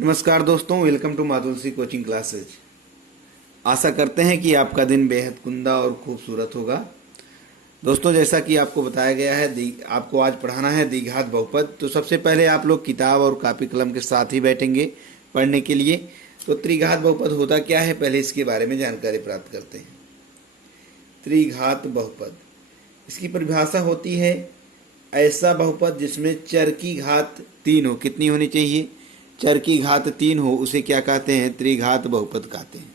नमस्कार दोस्तों, welcome to माधुलसी coaching classes. आशा करते हैं कि आपका दिन बेहद कुंदा और खूबसूरत होगा। दोस्तों, जैसा कि आपको बताया गया है, आपको आज पढ़ाना है द्विघात बहुपद। तो सबसे पहले आप लोग किताब और कापी कलम के साथ ही बैठेंगे पढ़ने के लिए। तो त्रिघात बहुपद होता क्या है, पहले इसके बारे में जानकारी प्राप्त करते हैं। त्रिघात बहुपद, इसकी परिभाषा होती है ऐसा बहुपद जिसमें चर की घात 3 हो। कितनी होनी चाहिए? चर की घात 3 हो, उसे क्या कहते हैं? त्रिघात बहुपद कहते हैं।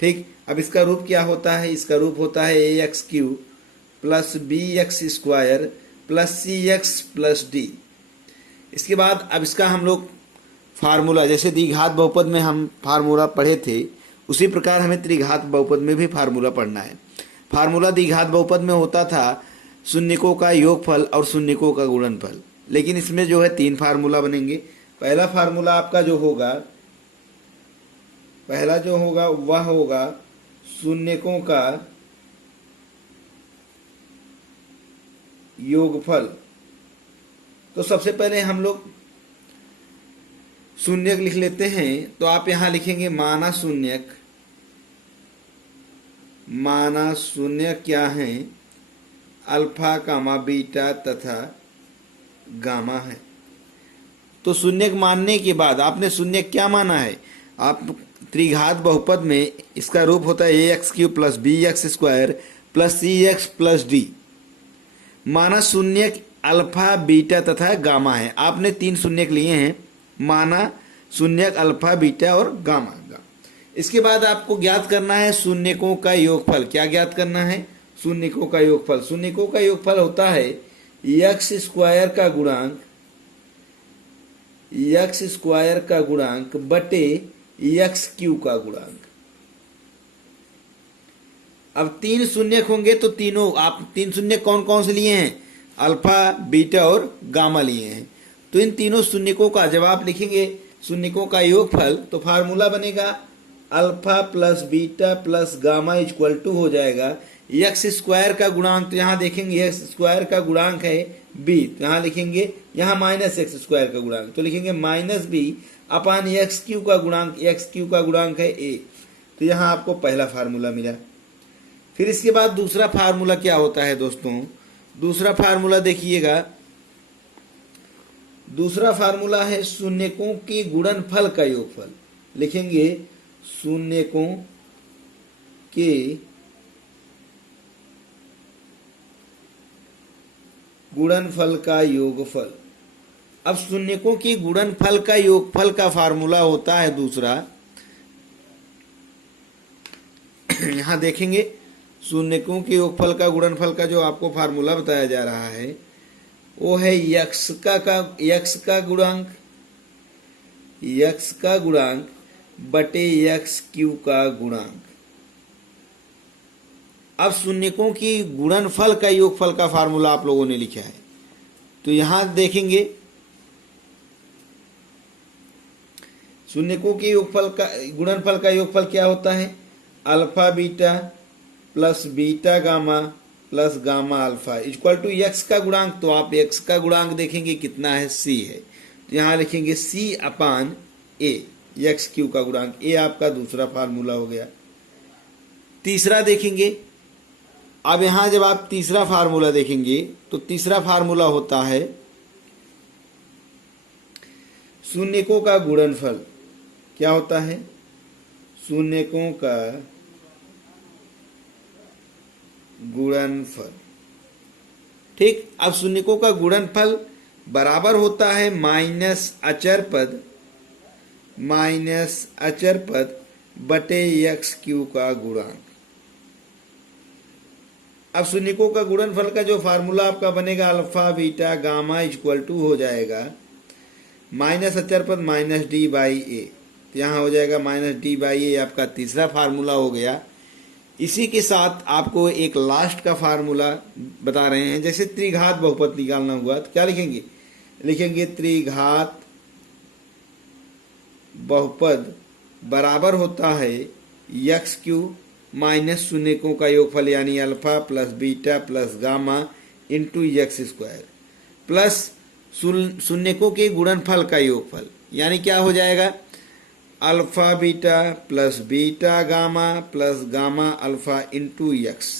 ठीक, अब इसका रूप क्या होता है? इसका रूप होता है ax³ plus bx² plus cx plus d। इसके बाद अब इसका हम लोग फार्मूला, जैसे द्विघात बहुपद में हम फार्मूला पढ़े थे, उसी प्रकार हमें त्रिघात बहुपद में भी फार्मूला पढ़ना है। फार्मूला द्विघात बहुपद में होता था शून्यकों का योगफल और शून्यकों का गुणनफल, लेकिन इसमें जो है 3 फार्मूला बनेंगे। पहला फार्मूला आपका जो होगा, वह होगा शून्यकों का योगफल। तो सबसे पहले हम लोग शून्यक लिख लेते हैं। तो आप यहां लिखेंगे माना शून्यक क्या है? अल्फा कामा बीटा तथा गामा है। तो शून्यक मानने के बाद आपने शून्यक क्या माना है? आप त्रिघात बहुपद में इसका रूप होता है ax³ plus bx² plus cx plus d। माना शून्यक अल्फा बीटा तथा गामा है। आपने 3 शून्यक लिए हैं, माना शून्यक अल्फा बीटा और गामा। इसके बाद आपको ज्ञात करना है शून्यकों का योगफल। क्या ज्ञात करना है? शून्यकों का योगफल। शून्यकों का योगफल होता है x² का गुणांक बटे x³ का गुणांक। अब 3 शून्यक होंगे तो तीनों, आप 3 शून्यक कौन कौन से लिए हैं? अल्फा बीटा और गामा लिए हैं। तो इन तीनों शून्यकों का जब आप लिखेंगे शून्यकों का योगफल, तो फार्मूला बनेगा alpha plus beta plus gamma equal to हो जाएगा x² का गुणांक। तो यहाँ देखेंगे x² का गुणांक है b, तो यहाँ लिखेंगे, यहाँ माइनस x² का गुणांक, तो लिखेंगे माइनस b अपान x³ का गुणांक। x³ का गुणांक है a। तो यहाँ आपको पहला फार्मूला मिला। फिर इसके बाद दूसरा फार्मूला क्या होता है दोस्तों? दूसरा फार्मूला देखिएगा, दूसरा फार्मूला है शून्यकों के गुणनफल का योगफल। लिखेंगे शून्यकों के गुणनफल का योगफल। अब शून्यकों के गुणनफल का योगफल का फार्मूला होता है दूसरा, यहां देखेंगे शून्यकों के योगफल का गुणनफल का जो आपको फार्मूला बताया जा रहा है वो है x का गुणांक बटे x³ का गुणांक। अब शून्यकों की गुणनफल का योगफल का फार्मूला आप लोगों ने लिखा है। तो यहां देखेंगे शून्यकों के योगफल का गुणनफल का योगफल क्या होता है? Alpha beta plus beta gamma plus gamma alpha equal to x का गुणांक। तो आप x का गुणांक देखेंगे कितना है? c है। तो यहां लिखेंगे c अपान a, x³ का गुणांक। a आपका दूसरा फार्मूला हो गया। तीसरा देखेंगे, अब यहां जब आप तीसरा फार्मूला देखेंगे तो तीसरा फार्मूला होता है शून्यकों का गुणनफल। क्या होता है? शून्यकों का गुणनफल। ठीक, अब शून्यकों का गुणनफल बराबर होता है माइनस अचर पद बटे x³ का गुणांक। अब शून्यकों का गुणनफल का जो फार्मूला आपका बनेगा alpha beta gamma equal to हो जाएगा माइनस अचर पद माइनस d बाई ए। तो यहाँ हो जाएगा माइनस d बाई ए, आपका तीसरा फार्मूला हो गया। इसी के साथ आपको एक लास्ट का फार्मूला बता रहे हैं। जैसे त्रिघात बहुपद निकालना हुआ तो क्या लिखेंगे? लिखेंगे त्रिघात बहुपद बराबर होता है x³ माइनस शून्यकों का योगफल यानी alpha plus beta plus gamma into x² plus शून्यकों के गुणनफल का योगफल यानी क्या हो जाएगा, alpha beta plus beta gamma plus gamma alpha into x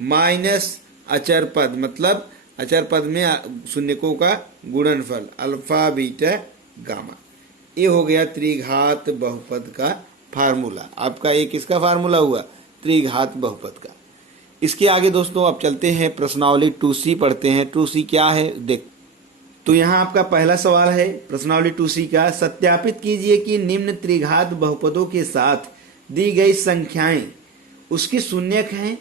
minus अचर पद, मतलब अचर पद में शून्यकों का गुणनफल अल्फा बीटा गामा। ये हो गया त्रिघात बहुपद का फार्मूला। आपका ये किसका फार्मूला हुआ, त्रिघात बहुपद का। इसके आगे दोस्तों अब चलते हैं प्रश्नावली 2C पढ़ते हैं। 2C क्या है देख। तो यहाँ आपका पहला सवाल है प्रश्नावली 2C का, सत्यापित कीजिए कि निम्न त्रिघात बहुपदों के साथ दी गई संख्याएं उसकी शून्यक हैं।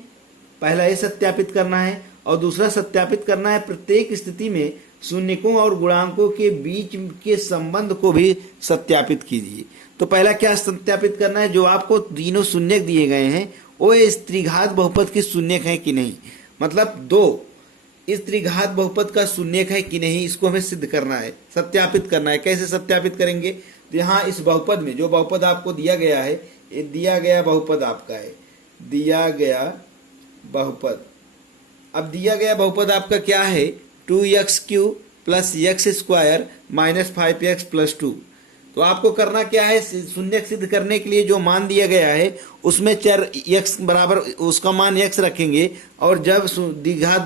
पहला ये सत्यापित करना है और दूसरा सत्यापित करना है प्रत्येक स्थिति में शून्यकों और गुणांकों के बीच के संबंध को भी सत्यापित कीजिए। तो पहला क्या सत्यापित करना है, जो आपको तीनों शून्यक दिए गए हैं वो इस त्रिघात बहुपद की शून्यक है कि नहीं, मतलब दो इस त्रिघात बहुपद का शून्यक है कि नहीं, इसको हमें सिद्ध करना है, सत्यापित करना है। कैसे सत्यापित करेंगे, तो यहाँ इस बहुपद में जो बहुपद आपको दिया गया है, ये दिया गया बहुपद आपका है, दिया गया बहुपद। अब दिया गया बहुपद आपका क्या है, 2x³ plus x square minus 5x plus 2। तो आपको करना क्या है, शून्यक सिद्ध करने के लिए जो मान दिया गया है उसमें चर x बराबर उसका मान x रखेंगे, और जब त्रिघात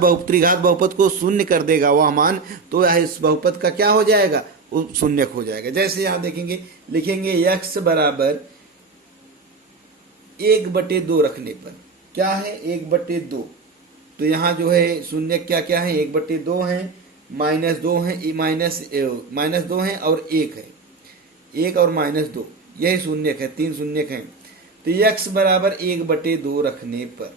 बहुपद को शून्य कर देगा वह मान, तो इस बहुपद का क्या हो जाएगा, वो शून्यक हो जाएगा। जैसे यहाँ देखेंगे, लिखेंगे x बराबर 1/2 रखने पर क्या है 1/2। तो यहाँ जो है शून्य क्या क्या है, 1/2 है, -2 है, -2 है और 1 है, 1 और -2 यही शून्यक है, 3 शून्यक हैं। तो x बराबर 1/2 रखने पर,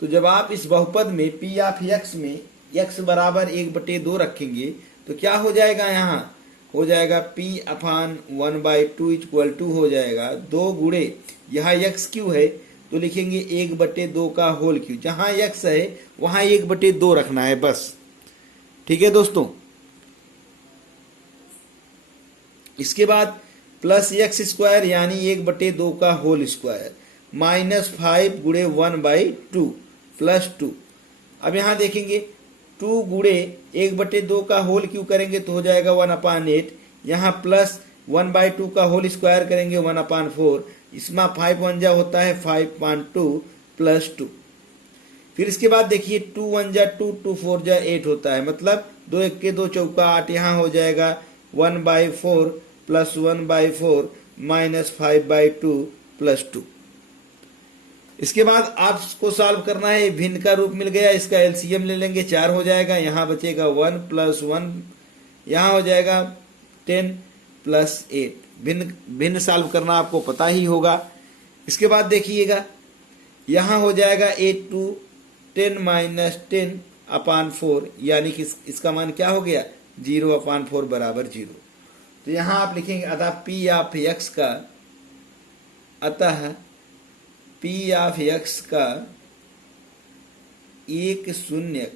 तो जब आप इस बहुपद में p ऑफ x में x बराबर 1/2 रखेंगे तो क्या हो जाएगा, यहाँ हो जाएगा p/1/2 इक्वल टू हो जाएगा 2 गुणे यहाँ x³ है तो लिखेंगे 1/2 का होल क्यूब, जहां x है वहां 1/2 रखना है बस। ठीक है दोस्तों, इसके बाद प्लस x² यानी 1/2 का होल स्क्वायर -5 गुणे 1/2 प्लस 2। अब यहां देखेंगे 2 गुणे 1/2 का होल क्यूब करेंगे तो हो जाएगा 1/8, यहाँ प्लस 1/2 का होल स्क्वायर करेंगे 1/4, इसमें 5 1 जा होता है 5/2 प्लस 2। फिर इसके बाद देखिए 2 1 जा 2, 2 4 जा 8 होता है, मतलब 2 1 के 2 चौका 8, यहाँ हो जाएगा 1/4 प्लस 1/4 माइनस 5/2 प्लस 2। इसके बाद आपको सॉल्व करना है, भिन्न का रूप मिल गया, इसका एलसीएम ले लेंगे 4 हो जाएगा, यहाँ बचेगा 1 प्लस 1, यहाँ हो जाएगा 10 प्लस 8। भिन्न सॉल्व करना आपको पता ही होगा। इसके बाद देखिएगा यहाँ हो जाएगा 8 2 10 माइनस 10/4, यानी कि इसका मान क्या हो गया 0/4 बराबर 0। तो यहाँ आप लिखेंगे अतः p ऑफ x का, अतः p ऑफ x का एक शून्यक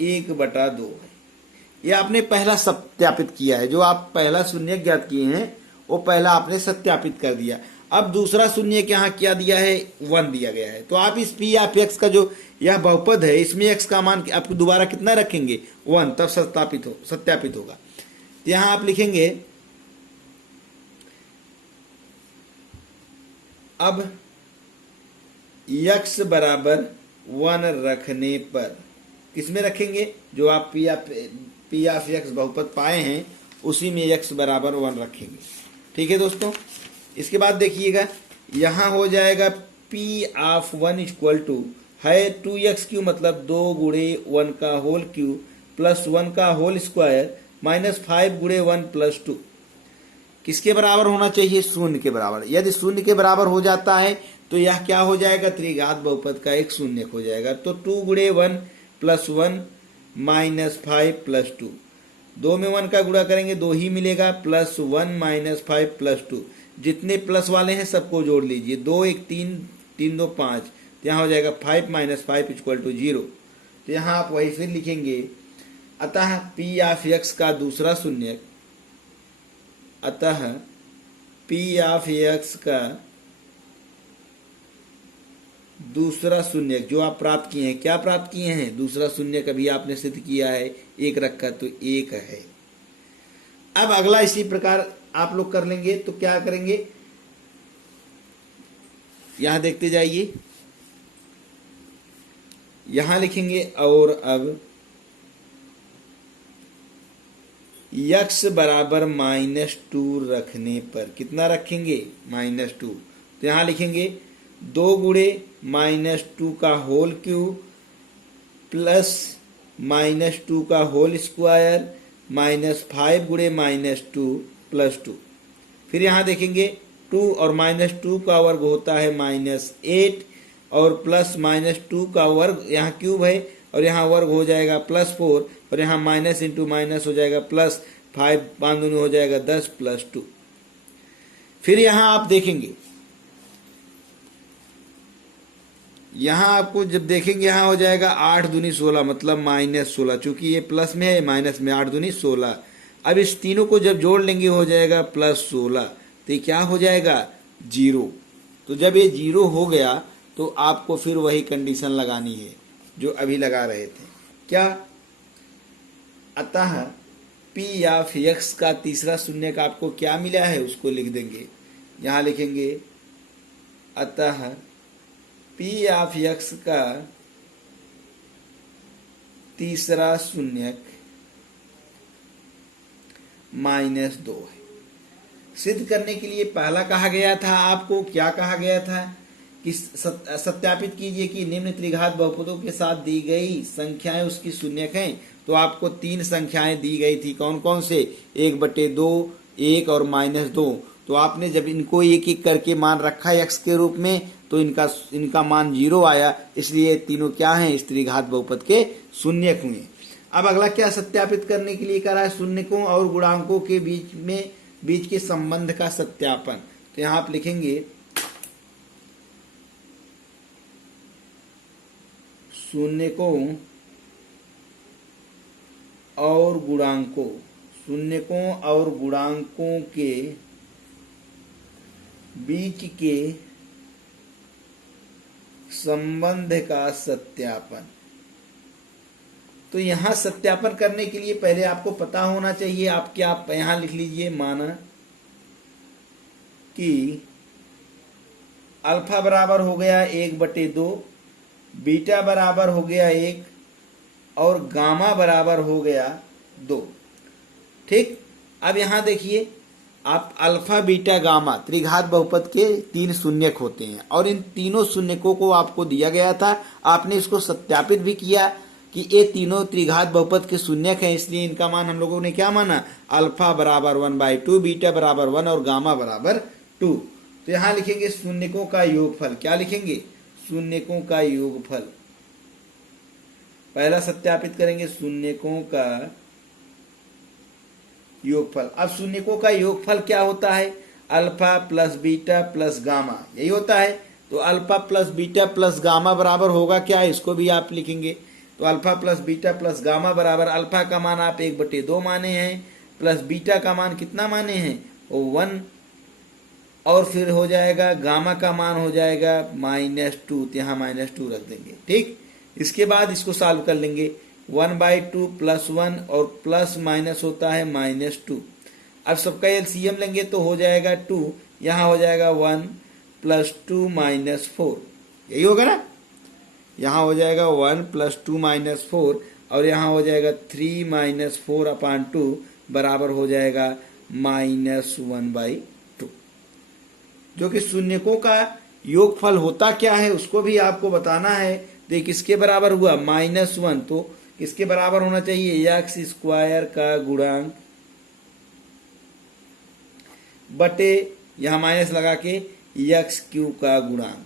1/2 है। ये आपने पहला सत्यापित किया है, जो आप पहला शून्य ज्ञात किए हैं वो पहला आपने सत्यापित कर दिया। अब दूसरा शून्य यहाँ क्या दिया है, 1 दिया गया है। तो आप इस p ऑफ x का जो यह बहुपद है इसमें x का मान आप दोबारा कितना रखेंगे 1, तब सत्यापित होगा। तो यहाँ आप लिखेंगे अब x बराबर 1 रखने पर किसमें रखेंगे, जो आप p ऑफ x बहुपद पाए हैं उसी में x बराबर 1 रखेंगे। ठीक है दोस्तों, इसके बाद देखिएगा यहाँ हो जाएगा p ऑफ 1 इक्वल टू है 2x³ मतलब 2 गुणे 1 का होल क्यूब प्लस 1 का होल स्क्वायर माइनस 5 गुणे 1 प्लस 2। किसके बराबर होना चाहिए, शून्य के बराबर। यदि शून्य के बराबर हो जाता है तो यह क्या हो जाएगा, त्रिघात बहुपद का एक शून्य हो जाएगा। तो 2 गुणे 1 प्लस 1 माइनस 5 प्लस 2, 2 में 1 का गुणा करेंगे 2 ही मिलेगा, प्लस 1 माइनस 5 प्लस 2। जितने प्लस वाले हैं सबको जोड़ लीजिए, 2 1 3 3 2 5, तो यहाँ हो जाएगा 5 माइनस 5 इक्वल टू 0। तो यहाँ आप वही फिर लिखेंगे अतः p ऑफ x का दूसरा शून्य, अतः p ऑफ x का दूसरा शून्य जो आप प्राप्त किए हैं, क्या प्राप्त किए हैं, दूसरा शून्य कभी आपने सिद्ध किया है 1 रखा तो 1 है। अब अगला इसी प्रकार आप लोग कर लेंगे। तो क्या करेंगे, यहां देखते जाइए, यहां लिखेंगे और अब x बराबर -2 रखने पर कितना रखेंगे, -2। तो यहां लिखेंगे 2 गुणे -2 का होल क्यूब प्लस -2 का होल स्क्वायर -5 गुणे -2 प्लस 2। फिर यहाँ देखेंगे 2 और -2 का वर्ग होता है -8 और प्लस -2 का वर्ग यहाँ क्यूब है और यहाँ वर्ग हो जाएगा +4 और यहाँ माइनस इंटू माइनस हो जाएगा +5, 5 दूनी हो जाएगा 10 प्लस 2। फिर यहाँ आप देखेंगे, यहाँ आपको जब देखेंगे यहाँ हो जाएगा 8 दूनी 16 मतलब -16, चूंकि ये प्लस में है माइनस में, 8 दूनी 16। अब इस तीनों को जब जोड़ लेंगे हो जाएगा +16, तो ये क्या हो जाएगा 0। तो जब ये 0 हो गया तो आपको फिर वही कंडीशन लगानी है जो अभी लगा रहे थे। क्या, अतः P ऑफ x का तीसरा शून्य का आपको क्या मिला है उसको लिख देंगे। यहाँ लिखेंगे अतः P ऑफ x का तीसरा शून्यक -2 है। सिद्ध करने के लिए पहला कहा गया था आपको, क्या कहा गया था कि सत्यापित कीजिए कि निम्न त्रिघात बहुपदों के साथ दी गई संख्याएं उसकी शून्यक हैं। तो आपको 3 संख्याएं दी गई थी, कौन कौन से, 1/2, 1 और -2। तो आपने जब इनको एक एक करके मान रखा x के रूप में तो इनका मान 0 आया, इसलिए तीनों क्या हैं, इस त्रिघात बहुपद के शून्यक हुए। अब अगला क्या सत्यापित करने के लिए करा है, शून्यकों और गुणांकों के बीच के संबंध का सत्यापन। तो यहाँ आप लिखेंगे शून्यकों और गुणांकों के बीच के संबंध का सत्यापन। तो यहां सत्यापन करने के लिए पहले आपको पता होना चाहिए, आप क्या, आप यहां लिख लीजिए, माना कि अल्फा बराबर हो गया 1/2, बीटा बराबर हो गया 1 और गामा बराबर हो गया 2। ठीक, अब यहां देखिए, आप अल्फा बीटा गामा त्रिघात बहुपद के 3 शून्यक होते हैं और इन तीनों शून्यकों को आपको दिया गया था। आपने इसको सत्यापित भी किया कि ये तीनों त्रिघात बहुपद के शून्यक हैं, इसलिए इनका मान हम लोगों ने क्या माना, अल्फा बराबर 1/2, बीटा बराबर 1 और गामा बराबर 2। तो यहां लिखेंगे शून्यकों का योगफल। क्या लिखेंगे, शून्यकों का योगफल। पहला सत्यापित करेंगे शून्यकों का योगफल। अब शून्यकों का योगफल क्या होता है, alpha plus beta plus gamma, यही होता है। तो alpha plus beta plus gamma बराबर होगा क्या, इसको भी आप लिखेंगे। तो alpha plus beta plus gamma बराबर, अल्फा का मान आप 1/2 माने हैं, प्लस बीटा का मान कितना माने हैं, 1, और फिर हो जाएगा गामा का मान हो जाएगा -2, तो यहाँ -2 रख देंगे। ठीक, इसके बाद इसको सॉल्व कर लेंगे, 1/2 प्लस 1 और प्लस माइनस होता है -2। अब सबका एलसीएम लेंगे तो हो जाएगा 2, यहाँ हो जाएगा 1 + 2 - 4, यही होगा ना। यहाँ हो जाएगा 1 + 2 - 4 और यहाँ हो जाएगा 3 - 4/2 बराबर हो जाएगा -1/2, जो कि शून्यकों का योगफल होता क्या है उसको भी आपको बताना है। तो किसके बराबर हुआ, -1, तो किसके बराबर होना चाहिए, x² का गुणांक बटे यहां माइनस लगा के x³ का गुणांक।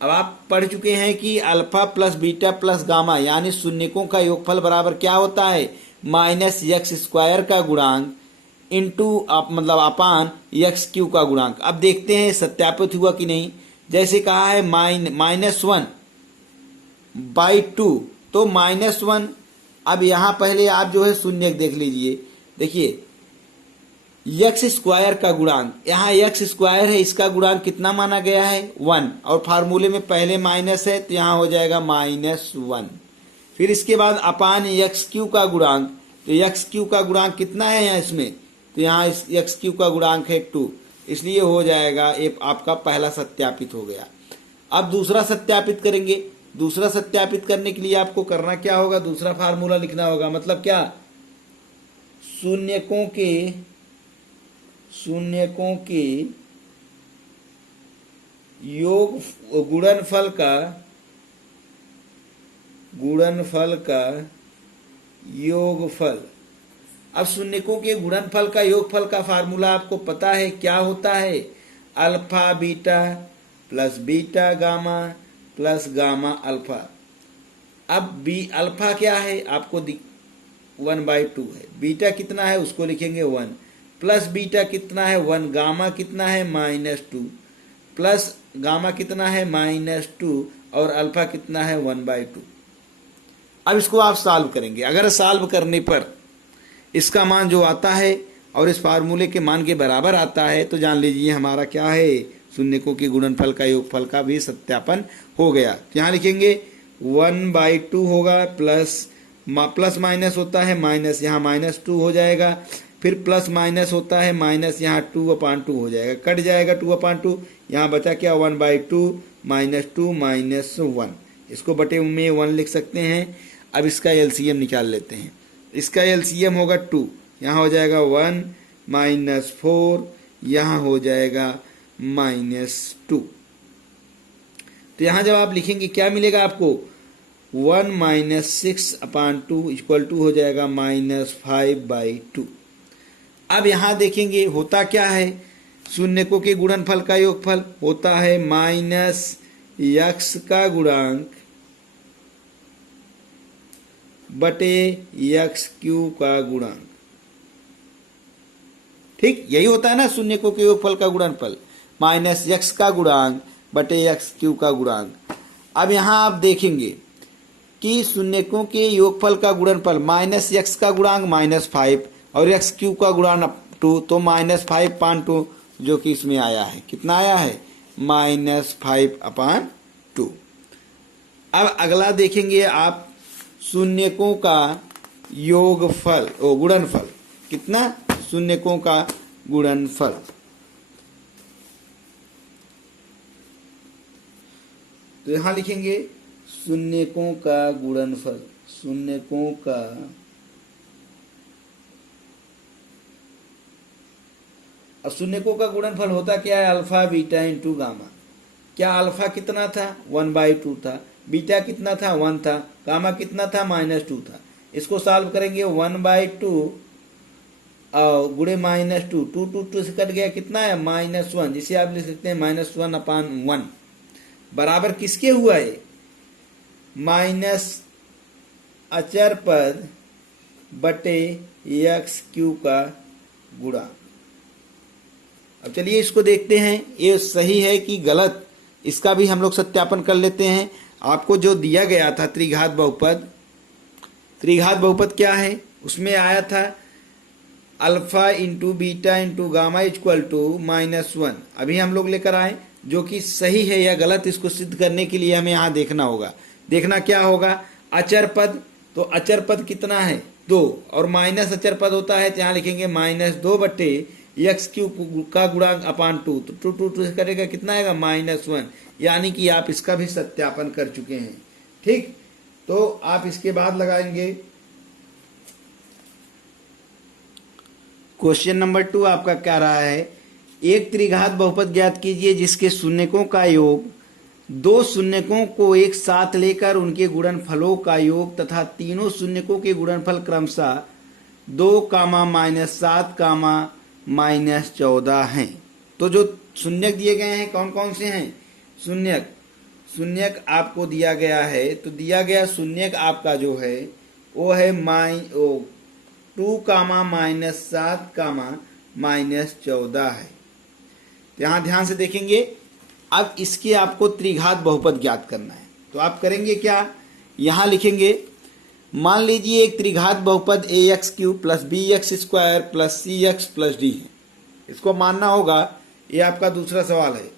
अब आप पढ़ चुके हैं कि alpha plus beta plus gamma यानी शून्यकों का योगफल बराबर क्या होता है, -x² का गुणांक इंटू मतलब अपान x³ का गुणांक। अब देखते हैं सत्यापित हुआ कि नहीं। जैसे कहा है -1/2, तो -1। अब यहां पहले आप जो है शून्यक देख लीजिए, देखिए x² का गुणांक, यहाँ x² है, इसका गुणांक कितना माना गया है 1 और फार्मूले में पहले माइनस है तो यहाँ हो जाएगा -1। फिर इसके बाद अपान x³ का गुणांक, तो एक्स क्यू का गुणांक कितना है यहाँ इसमें, तो यहाँ इस एक्स क्यू का गुणांक है 2, इसलिए हो जाएगा ये आपका पहला सत्यापित हो गया। अब दूसरा सत्यापित करेंगे। दूसरा सत्यापित करने के लिए आपको करना क्या होगा, दूसरा फार्मूला लिखना होगा। मतलब क्या, शून्यकों के योग गुणनफल का योगफल। अब शून्यकों के गुणनफल का योगफल का फार्मूला आपको पता है क्या होता है, alpha beta plus beta gamma plus gamma alpha. अब बी अल्फा क्या है आपको 1/2 है, बीटा कितना है उसको लिखेंगे 1, प्लस बीटा कितना है 1, गामा कितना है -2, प्लस गामा कितना है -2 और अल्फा कितना है 1/2। अब इसको आप सॉल्व करेंगे। अगर सॉल्व करने पर इसका मान जो आता है और इस फार्मूले के मान के बराबर आता है तो जान लीजिए हमारा क्या है, शून्यकों के गुणनफल का योगफल का भी सत्यापन हो गया। तो यहाँ लिखेंगे 1/2 होगा, प्लस माइनस होता है माइनस, यहाँ -2 हो जाएगा, फिर प्लस माइनस होता है माइनस, यहाँ 2/2 हो जाएगा, कट जाएगा 2/2, यहाँ बचा क्या 1/2 -2 -1, इसको बटे में 1 लिख सकते हैं। अब इसका एलसीएम निकाल लेते हैं। इसका एलसीएम होगा 2, यहाँ हो जाएगा 1 -4, यहाँ हो जाएगा -2। तो यहाँ जब आप लिखेंगे क्या मिलेगा आपको, 1 -6/2 इक्वल टू हो जाएगा -5/2। अब यहाँ देखेंगे होता क्या है, शून्यकों के गुणनफल का योगफल होता है -x का गुणांक बटे x³ का गुणांक। ठीक, यही होता है ना शून्यकों के योगफल का गुणनफल, -x का गुणांक बटे x³ का गुणांक। अब यहाँ आप देखेंगे कि शून्यकों के योगफल का गुणनफल -x का गुणांक -5 और x³ का गुणांक 2, तो -5/2 जो कि इसमें आया है, कितना आया है -5/2। अब अगला देखेंगे आप शून्यकों का योगफल गुणनफल, कितना, शून्यकों का गुणनफल। तो यहां लिखेंगे शून्यकों का गुणनफल, शून्यकों का शून्यकों का गुणनफल होता क्या है, अल्फा बीटा इंटू गामा। क्या अल्फा कितना था 1/2 था, बीटा कितना था 1 था, गामा कितना था -2 था। इसको सॉल्व करेंगे 1/2 गुणे -2, 2 से कट गया, कितना है -1, जिसे आप लिख सकते हैं -1/1 बराबर किसके हुआ है, माइनस अचर पद बटे x³ का गुणा। अब चलिए इसको देखते हैं ये सही है कि गलत, इसका भी हम लोग सत्यापन कर लेते हैं। आपको जो दिया गया था त्रिघात बहुपद क्या है, उसमें आया था alpha into beta into gamma equal to -1। अभी हम लोग लेकर आए जो कि सही है या गलत, इसको सिद्ध करने के लिए हमें यहाँ देखना होगा। देखना क्या होगा, अचर पद, तो अचर पद कितना है 2 और माइनस अचर पद होता है, तो यहाँ लिखेंगे -2 बटे x³ का गुणांक अपान 2, तो 2 से करेगा, कितना आएगा -1, यानी कि आप इसका भी सत्यापन कर चुके हैं। ठीक, तो आप इसके बाद लगाएंगे क्वेश्चन नंबर 2 आपका क्या रहा है, एक त्रिघात बहुपद ज्ञात कीजिए जिसके शून्यकों का योग दो शून्यकों को एक साथ लेकर उनके गुणनफलों का योग तथा तीनों शून्यकों के गुणनफल क्रमशः 2, -7, -14 हैं। तो जो शून्यक दिए गए हैं कौन कौन से हैं, शून्यक आपको दिया गया है, तो दिया गया शून्यक आपका जो है वो है 2, -7, -14 है। तो यहाँ ध्यान से देखेंगे। अब इसके आपको त्रिघात बहुपद ज्ञात करना है, तो आप करेंगे क्या, यहाँ लिखेंगे, मान लीजिए एक त्रिघात बहुपद ax³ + bx² + cx + d है, इसको मानना होगा, ये आपका दूसरा सवाल है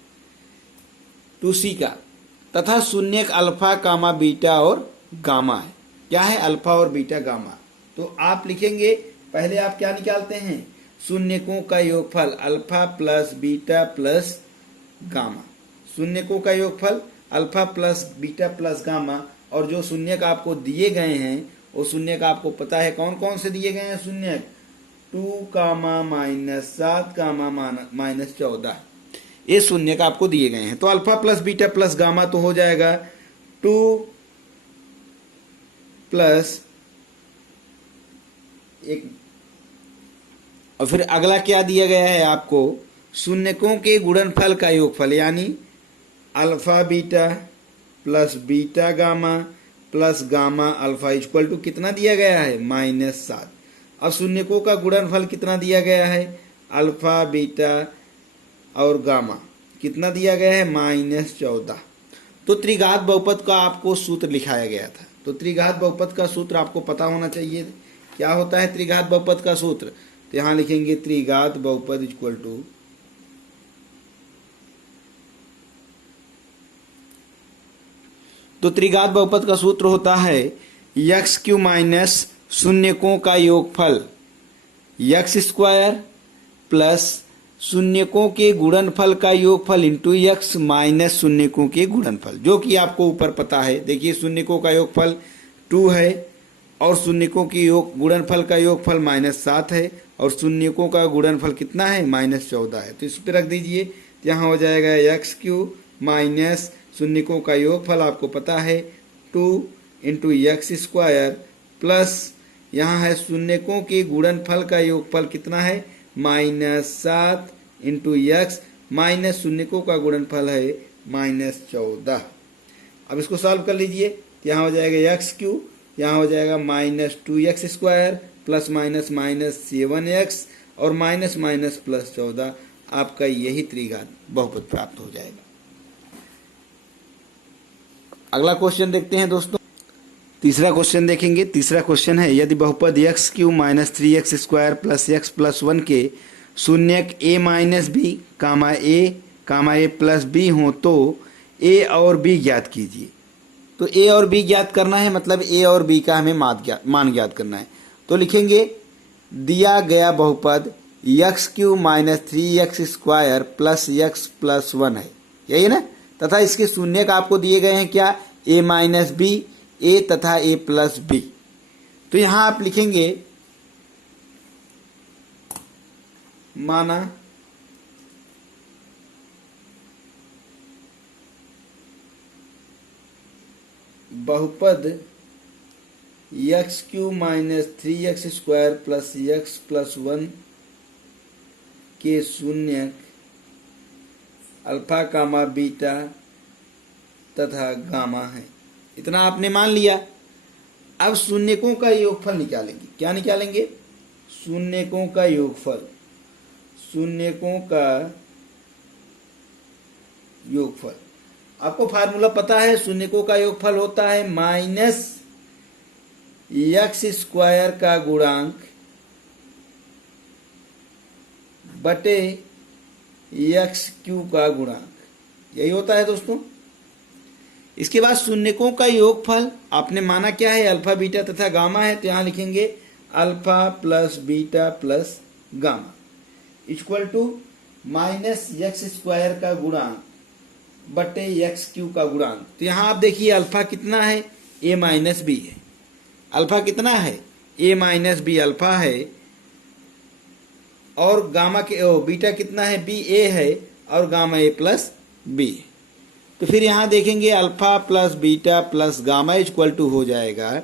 2c का, तथा शून्यक अल्फा, बीटा और गामा है। क्या है, अल्फा और बीटा गामा। तो आप लिखेंगे, पहले आप क्या निकालते हैं, शून्यकों का योगफल alpha plus beta plus gamma. शून्यकों का योगफल alpha plus beta plus gamma, और जो शून्यक आपको दिए गए हैं वो शून्यक आपको पता है कौन कौन से दिए गए हैं शून्यक, 2 कामा -7 कामा -14, ये शून्यक आपको दिए गए हैं। तो alpha plus beta plus gamma तो हो जाएगा 2 प्लस एक, और फिर अगला क्या दिया गया है आपको, शून्यकों के गुणनफल का योगफल, यानी alpha beta plus beta gamma plus gamma alpha equal to कितना दिया गया है, -7। अब शून्यकों का गुणनफल कितना दिया गया है, अल्फा बीटा और गामा कितना दिया गया है, -14। तो त्रिघात बहुपद का आपको सूत्र लिखाया गया था। तो त्रिघात बहुपद का सूत्र आपको पता होना चाहिए, क्या होता है त्रिघात बहुपद का सूत्र। तो यहां लिखेंगे त्रिघात बहुपद इक्वल टू, तो त्रिघात बहुपद का सूत्र होता है x³ माइनस शून्यकों का योगफल x² प्लस शून्यकों के गुणनफल का योगफल इंटू x माइनस शून्यकों के गुणनफल, जो कि आपको ऊपर पता है। देखिए शून्यकों का योगफल 2 है और शून्यकों की गुणनफल का योगफल -7 है, और शून्यकों का गुणनफल कितना है, -14 है। तो इस पर रख दीजिए, यहाँ हो जाएगा x³ माइनस शून्यकों का योगफल आपको पता है 2 इंटू x² प्लस यहाँ है शून्यकों के गुणनफल का योगफल कितना है, -7 इंटू x माइनस शून्यकों का गुणनफल है -14। अब इसको सॉल्व कर लीजिए, यहाँ हो जाएगा x³, यहाँ हो जाएगा -2x² plus minus minus 7x और माइनस माइनस प्लस 14, आपका यही त्रिघात बहुपद प्राप्त हो जाएगा। अगला क्वेश्चन देखते हैं दोस्तों, तीसरा क्वेश्चन देखेंगे। तीसरा क्वेश्चन है, यदि बहुपद x³ minus 3x² plus x plus 1 के शून्यक a minus b comma a plus b हो तो a और b ज्ञात कीजिए। तो a और b ज्ञात करना है, मतलब a और b का हमें मान ज्ञात करना है। तो लिखेंगे दिया गया बहुपद x³ minus 3x² plus x plus 1 है, यही ना, तथा इसके शून्यक आपको दिए गए हैं क्या, a माइनस बी, a तथा a प्लस बी। तो यहां आप लिखेंगे माना बहुपद x³ minus 3x² plus x plus 1 के शून्यक अल्फा कामा बीटा तथा गामा है, इतना आपने मान लिया। अब शून्यकों का योगफल निकालेंगे, क्या निकालेंगे, शून्यकों का योगफल। शून्यकों का योगफल आपको फार्मूला पता है, शून्यकों का योगफल होता है -x² का गुणांक बटे x³ का गुणांक, यही होता है दोस्तों। इसके बाद शून्यकों का योगफल आपने माना क्या है, अल्फा बीटा तथा गामा है। तो यहां लिखेंगे alpha plus beta plus gamma equal to -x² का गुणांक बटे x³ का गुणांक। तो यहां आप देखिए अल्फा कितना है, a माइनस बी है। अल्फा कितना है, a माइनस बी अल्फा है, और गामा के बीटा कितना है, बी ए है, और गामा ए प्लस बी। तो फिर यहाँ देखेंगे alpha plus beta plus gamma equal to हो जाएगा,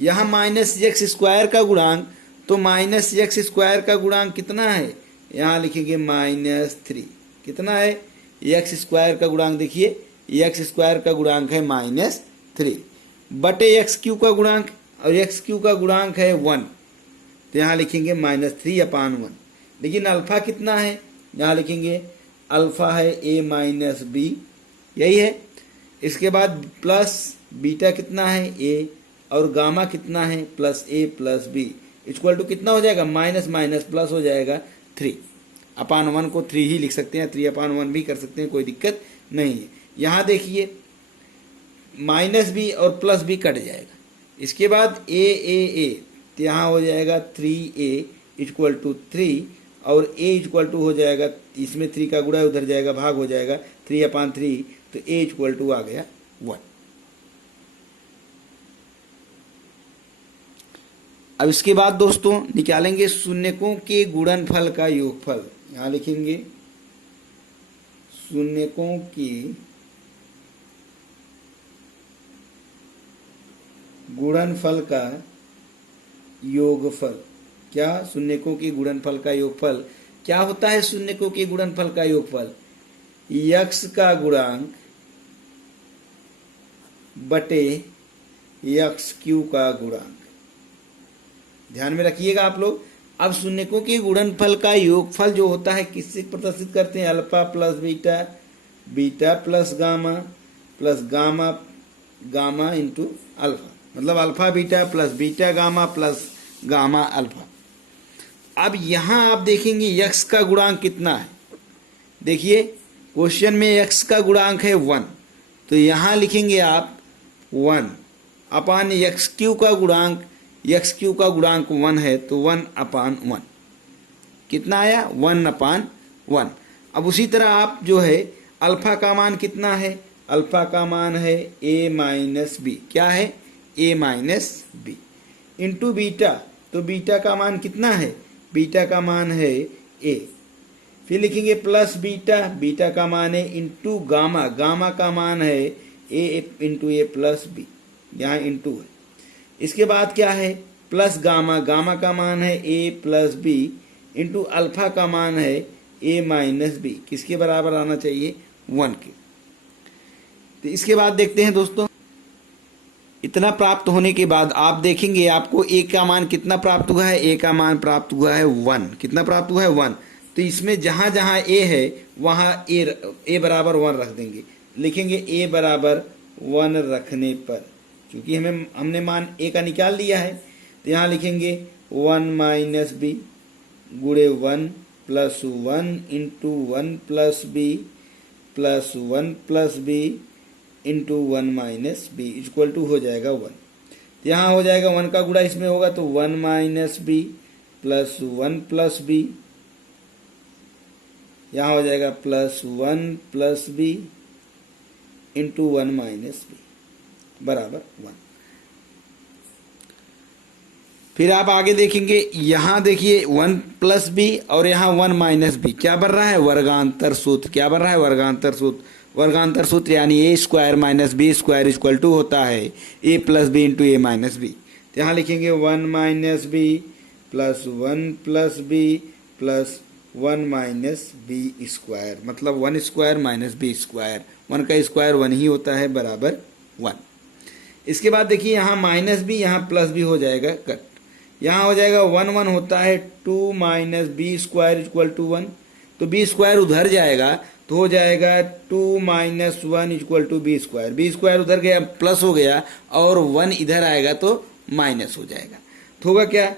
यहाँ -x² का गुणांक, तो -x² का गुणांक कितना है, यहाँ लिखेंगे -3। कितना है, x² का गुणांक देखिए, x² का गुणांक है -3 बटे x³ का गुणांक, और x³ का गुणांक है 1, तो यहाँ लिखेंगे -3/1। लेकिन अल्फा कितना है, यहाँ लिखेंगे अल्फा है a माइनस बी, यही है। इसके बाद प्लस बीटा कितना है a, और गामा कितना है plus a plus b equal to कितना हो जाएगा, माइनस माइनस प्लस हो जाएगा 3/1 को 3 ही लिख सकते हैं, 3/1 भी कर सकते हैं, कोई दिक्कत नहीं है। यहाँ देखिए माइनस बी और प्लस बी कट जाएगा। इसके बाद a तो यहाँ हो जाएगा 3a इक्वल टू 3 और a इक्वल टू हो जाएगा, इसमें 3 का गुणा उधर जाएगा, भाग हो जाएगा 3/3, तो a इक्वल टू आ गया 1। अब इसके बाद दोस्तों निकालेंगे शून्यकों के गुणनफल का योगफल। यहाँ लिखेंगे शून्यकों के गुणनफल का योगफल। क्या? शून्यकों के गुणनफल का योगफल क्या होता है? शून्यकों के गुणनफल का योगफल x का गुणांक बटे x क्यू का गुणांक। ध्यान में रखिएगा आप लोग। अब शून्यकों के गुणनफल का योगफल जो होता है किससे प्रदर्शित करते हैं? Alpha plus beta, beta plus gamma gamma into alpha, मतलब alpha beta plus beta gamma plus gamma alpha. अब यहां आप देखेंगे x का गुणांक कितना है। देखिए क्वेश्चन में x का गुणांक है 1, तो यहां लिखेंगे आप 1 अपान एक्स क्यू का गुणांक, एक्स क्यू का गुणांक 1 है तो 1/1 कितना आया? 1/1। अब उसी तरह आप जो है अल्फा का मान कितना है? अल्फा का मान है a माइनस बी। क्या है? a minus b into beta, तो बीटा का मान कितना है? बीटा का मान है a। फिर लिखेंगे प्लस बीटा, बीटा का मान है इंटू गामा, गामा का मान है a into a plus b, यहाँ इंटू है। इसके बाद क्या है? प्लस गामा, गामा का मान है a plus b into alpha का मान है a माइनस बी, किसके बराबर आना चाहिए? 1 के। तो इसके बाद देखते हैं दोस्तों, इतना प्राप्त होने के बाद आप देखेंगे आपको a का मान कितना प्राप्त हुआ है? a का मान प्राप्त हुआ है 1। कितना प्राप्त हुआ है? 1। तो इसमें जहां जहां a है वहां a बराबर 1 रख देंगे। लिखेंगे a बराबर 1 रखने पर, क्योंकि हमने मान a का निकाल लिया है, तो यहाँ लिखेंगे 1 माइनस बी गुणे 1 plus 1 into 1 plus b plus 1 plus b into 1 minus b equal to हो जाएगा 1। तो यहाँ हो जाएगा 1 का गुणा इसमें होगा तो 1 minus b plus 1 plus b, यहाँ हो जाएगा plus 1 plus b into 1 minus b बराबर 1। फिर आप आगे देखेंगे, यहां देखिए 1 प्लस बी और यहाँ 1 माइनस बी, क्या बन रहा है? वर्गांतर सूत्र। क्या बन रहा है? वर्गांतर सूत्र। वर्गांतर सूत्र यानी a square minus b square equal to होता है a plus b into a minus b. तो यहाँ लिखेंगे 1 minus b plus 1 plus b plus 1 minus b square, मतलब 1 स्क्वायर माइनस बी स्क्वायर, 1 का स्क्वायर 1 ही होता है बराबर 1। इसके बाद देखिए यहाँ माइनस बी यहाँ प्लस बी हो जाएगा कट, यहाँ हो जाएगा 1 1 होता है 2 minus b square equal to 1, तो बी स्क्वायर उधर जाएगा तो हो जाएगा 2 minus 1 equal to b square. B square उधर गया प्लस हो गया और 1 इधर आएगा तो माइनस हो जाएगा, तो होगा क्या?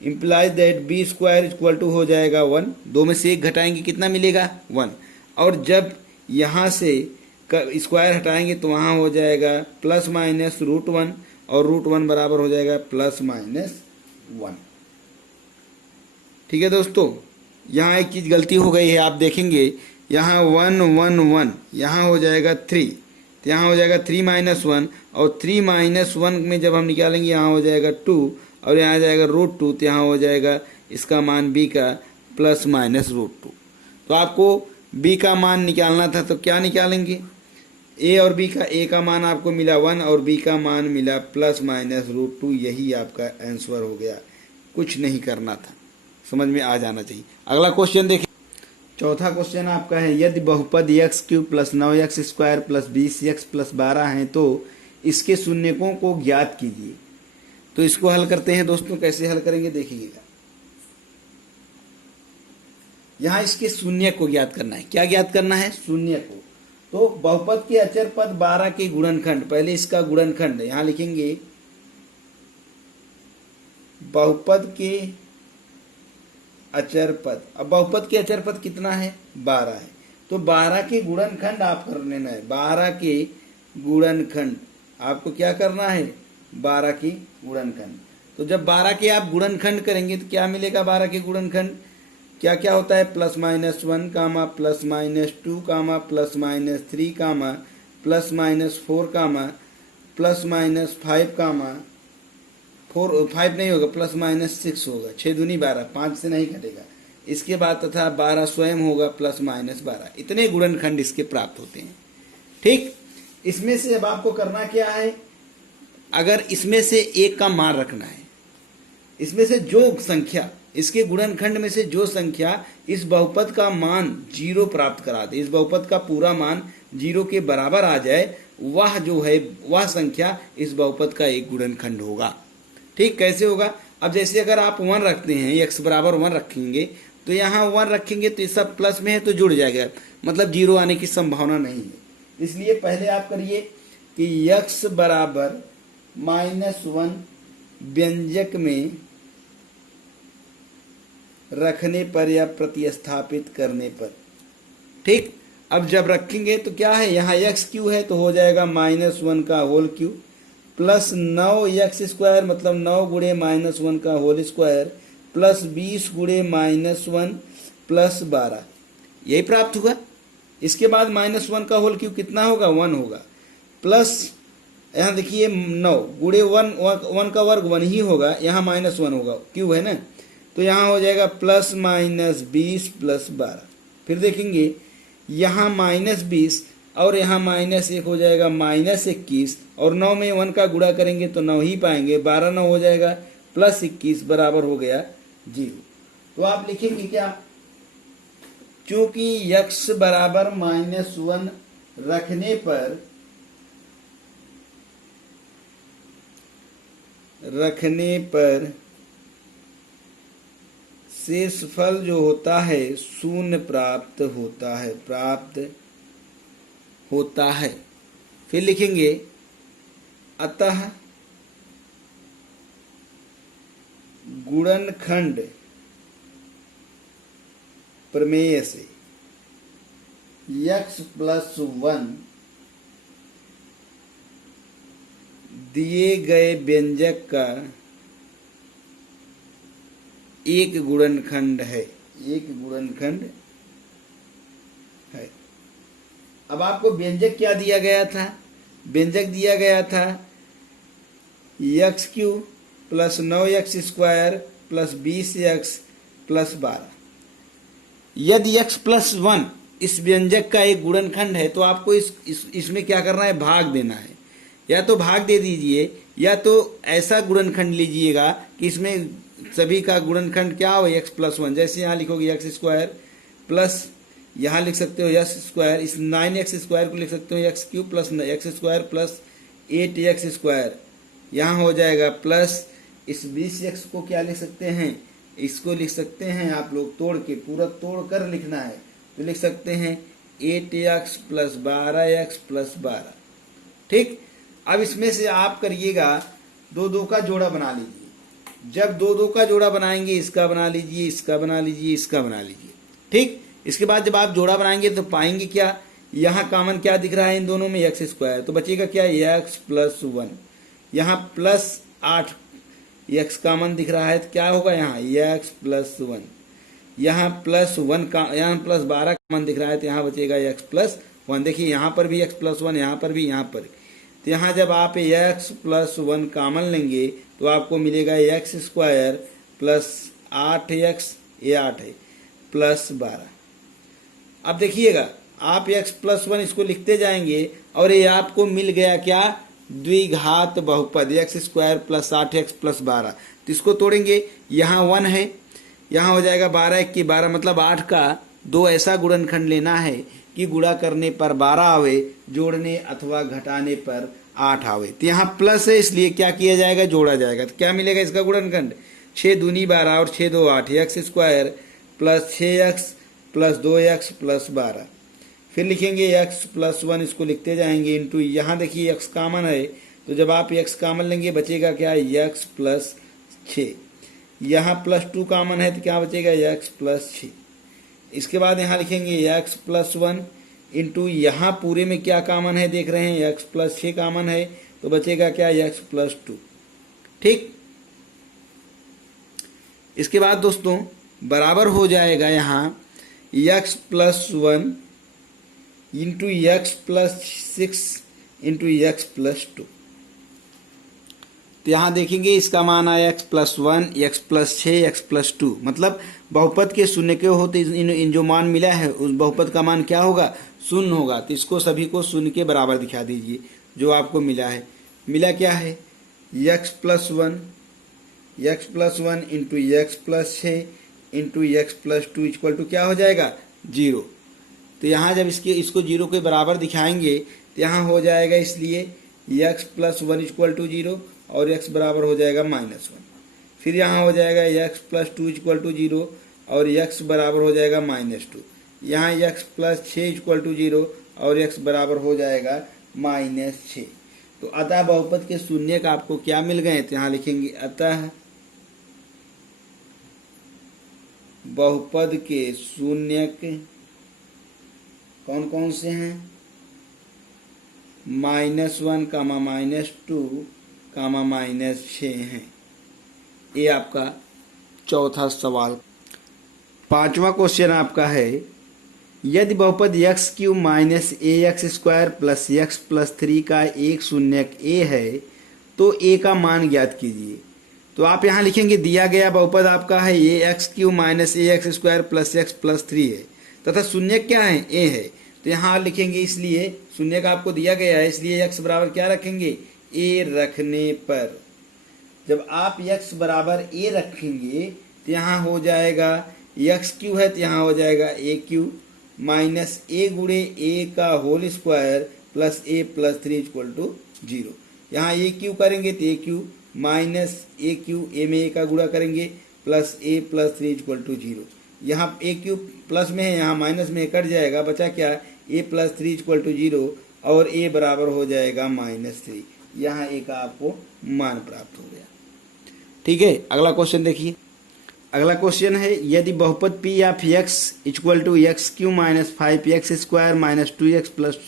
Implies that b square equal to हो जाएगा 1, दो में से एक घटाएंगे कितना मिलेगा? 1। और जब यहाँ से स्क्वायर हटाएंगे तो वहाँ हो जाएगा प्लस माइनस √1 और √1 बराबर हो जाएगा प्लस माइनस 1। ठीक है दोस्तों, यहाँ एक चीज़ गलती हो गई है, आप देखेंगे यहाँ 1 1 1 यहाँ हो जाएगा 3, तो यहाँ हो जाएगा 3 माइनस 1 और 3 माइनस 1 में जब हम निकालेंगे यहाँ हो जाएगा 2 और यहाँ आ जाएगा √2, तो यहाँ हो जाएगा इसका मान b का प्लस माइनस √2। तो आपको b का मान निकालना था तो क्या निकालेंगे? a और b का, a का मान आपको मिला 1 और b का मान मिला प्लस माइनस √2, यही आपका आंसर हो गया। कुछ नहीं करना था, समझ में आ जाना चाहिए। अगला क्वेश्चन देखिए, चौथा क्वेश्चन आपका है, यदि बहुपद x cube plus 9x square plus 20x plus 12 है तो इसके शून्यकों को ज्ञात कीजिए। तो इसको हल करते हैं दोस्तों। कैसे हल करेंगे देखिएगा। यहाँ इसके शून्य को ज्ञात करना है। क्या ज्ञात करना है? शून्य को। तो बहुपद के अचर पद 12 के गुणनखंड, पहले इसका गुणनखंड यहाँ लिखेंगे, बहुपद के अचर पद। अब बहुपद के अचर पद कितना है? 12 है, तो 12 के गुणनखंड आप कर लेना है। 12 के गुणनखंड आपको क्या करना है? 12 की गुणनखंड। तो जब 12 के आप गुणनखंड करेंगे तो क्या मिलेगा? 12 के गुणनखंड क्या क्या होता है? +-1 कामा +-2 कामा +-3 कामा +-4 कामा +-5 कामा 5 नहीं होगा, +-6 होगा। 6 दूनी 12, 5 से नहीं घटेगा। इसके बाद तथा 12 स्वयं होगा +-12। इतने गुणनखंड इसके प्राप्त होते हैं। ठीक, इसमें से अब आपको करना क्या है? अगर इसमें से एक का मान रखना है, इसमें से जो संख्या, इसके गुणनखंड में से जो संख्या इस बहुपद का मान 0 प्राप्त करा दे, इस बहुपद का पूरा मान 0 के बराबर आ जाए, वह जो है वह संख्या इस बहुपद का एक गुणनखंड होगा। ठीक, कैसे होगा? अब जैसे अगर आप 1 रखते हैं, x बराबर 1 रखेंगे, तो यहाँ 1 रखेंगे तो ये सब प्लस में है तो जुड़ जाएगा, मतलब 0 आने की संभावना नहीं है। इसलिए पहले आप करिए कि x बराबर -1 व्यंजक में रखने पर या प्रतिस्थापित करने पर। ठीक, अब जब रखेंगे तो क्या है, यहाँ x क्यू है तो हो जाएगा -1 का होल क्यू प्लस 9x² मतलब 9 गुणे -1 का होल स्क्वायर प्लस 20 गुणे -1 प्लस 12, यही प्राप्त हुआ। इसके बाद -1 का होल क्यू कितना होगा? 1 होगा, प्लस यहाँ देखिए 9 गुणे 1 का वर्ग 1 ही होगा, यहाँ -1 होगा, क्यू है ना, तो यहाँ हो जाएगा +-20 प्लस 12। फिर देखेंगे यहाँ -20 और यहाँ -1 हो जाएगा -21, और 9 में 1 का गुणा करेंगे तो 9 ही पाएंगे, 12 9 हो जाएगा +21 बराबर हो गया 0। तो आप लिखेंगे क्या? क्योंकि x बराबर -1 रखने पर शेषफल जो होता है 0 प्राप्त होता है। फिर लिखेंगे अतः गुणनखंड प्रमेय से x+1 दिए गए व्यंजक का एक गुणनखंड है, अब आपको व्यंजक क्या दिया गया था? व्यंजक दिया गया था x³ plus 9x² plus 20x plus 12। यदि x+1 इस व्यंजक का एक गुणनखंड है तो आपको इसमें क्या करना है? भाग देना है। या तो भाग दे दीजिए, या तो ऐसा गुणनखंड लीजिएगा कि इसमें सभी का गुणनखंड क्या हो? x+1। जैसे यहाँ लिखोगे x² प्लस यहाँ लिख सकते हो x², इस 9x² को लिख सकते हो x³ plus x² plus 8x², यहाँ हो जाएगा प्लस इस 20x को क्या लिख सकते हैं? इसको लिख सकते हैं आप लोग तोड़ के, पूरा तोड़ कर लिखना है तो लिख सकते हैं 8x प्लस 12x प्लस 12। ठीक, अब इसमें से आप करिएगा 2 का जोड़ा बना लीजिए। जब 2 का जोड़ा बनाएंगे, इसका बना लीजिए, इसका बना लीजिए, इसका बना लीजिए। ठीक, इसके बाद जब आप जोड़ा बनाएंगे तो पाएंगे क्या? यहाँ कॉमन क्या दिख रहा है इन दोनों में? x², तो बचेगा क्या? x+1। यहाँ +8 x कॉमन दिख रहा है तो क्या होगा? यहाँ x+1। यहाँ +1 का, यहाँ +12 कॉमन दिख रहा है तो यहाँ बचेगा x+1। देखिए यहाँ पर भी x+1, यहाँ पर भी, यहाँ पर। तो यहाँ जब आप x+1 कॉमन लेंगे तो आपको मिलेगा x² प्लस 8x, ये 8 है, प्लस 12। अब देखिएगा आप x+1 इसको लिखते जाएंगे और ये आपको मिल गया क्या? द्विघात बहुपद x² प्लस 8x प्लस 12। तो इसको तोड़ेंगे, यहाँ 1 है, यहाँ हो जाएगा 12 की 12, मतलब 8 का 2 ऐसा गुणनखंड लेना है कि गुणा करने पर 12 आवे, जोड़ने अथवा घटाने पर 8 आवे। तो यहाँ प्लस है इसलिए क्या किया जाएगा? जोड़ा जाएगा। तो क्या मिलेगा इसका गुणनखंड? 6 दूनी 12 और 6 2 8, x² plus 6x plus 2x plus 12। फिर लिखेंगे x+1, इसको लिखते जाएंगे इंटू, यहाँ देखिए x कॉमन है तो जब आप x कॉमन लेंगे बचेगा क्या? x+6। यहाँ +2 कॉमन है तो क्या बचेगा? x+6। इसके बाद यहाँ लिखेंगे x+1 इंटू, यहाँ पूरे में क्या कॉमन है देख रहे हैं? x+6 कॉमन है तो बचेगा क्या? x+2। ठीक, इसके बाद दोस्तों बराबर हो जाएगा यहाँ x plus 1 into x plus 6 into x plus 2। तो यहाँ देखेंगे इसका मान आया x plus 1, x plus 6, x plus 2। मतलब बहुपद के शून्य के होते इन जो मान मिला है उस बहुपद का मान क्या होगा, शून्य होगा। तो इसको सभी को शून्य के बराबर दिखा दीजिए जो आपको मिला है। मिला क्या है, x plus 1 into x plus 6 into x plus 2 equal to क्या हो जाएगा, 0। तो यहाँ जब इसको 0 के बराबर दिखाएंगे तो यहाँ हो जाएगा, इसलिए x प्लस 1 इक्वल टू 0 और x बराबर हो जाएगा -1। फिर यहाँ हो जाएगा x प्लस 2 इक्वल टू 0 और x बराबर हो जाएगा -2। यहाँ x प्लस 6 इक्वल टू 0 और x बराबर हो जाएगा -6। तो अतः बहुपद के शून्य का आपको क्या मिल गए, तो यहाँ लिखेंगे अतः बहुपद के शून्य कौन कौन से हैं, -1, -2, -6 हैं। ये आपका चौथा सवाल। पांचवा क्वेश्चन आपका है, यदि बहुपद x cube minus ax square plus x plus 3 का एक शून्यक a है तो a का मान ज्ञात कीजिए। तो आप यहाँ लिखेंगे दिया गया बहुपद आपका है ये x cube minus ax square plus x plus 3 है तथा शून्यक क्या है, a है। तो यहाँ लिखेंगे, इसलिए शून्य का आपको दिया गया है इसलिए x बराबर क्या रखेंगे, a रखने पर जब आप x बराबर a रखेंगे तो यहाँ हो जाएगा x क्यू है तो यहाँ हो जाएगा a क्यू माइनस a गुणे a का whole square plus a plus 3 equal to 0। यहाँ a क्यू करेंगे तो a cube minus a cube a में a का गुणा करेंगे plus a plus 3 equal to 0। यहाँ a क्यू प्लस में है, यहाँ माइनस में कट जाएगा, बचा क्या, a प्लस 3 इक्वल टू 0 और a बराबर हो जाएगा -3। यहाँ a का आपको मान प्राप्त हो गया। ठीक है, अगला क्वेश्चन देखिए। अगला क्वेश्चन है, यदि बहुपद p of x equal to x cube minus 5x square minus 2x plus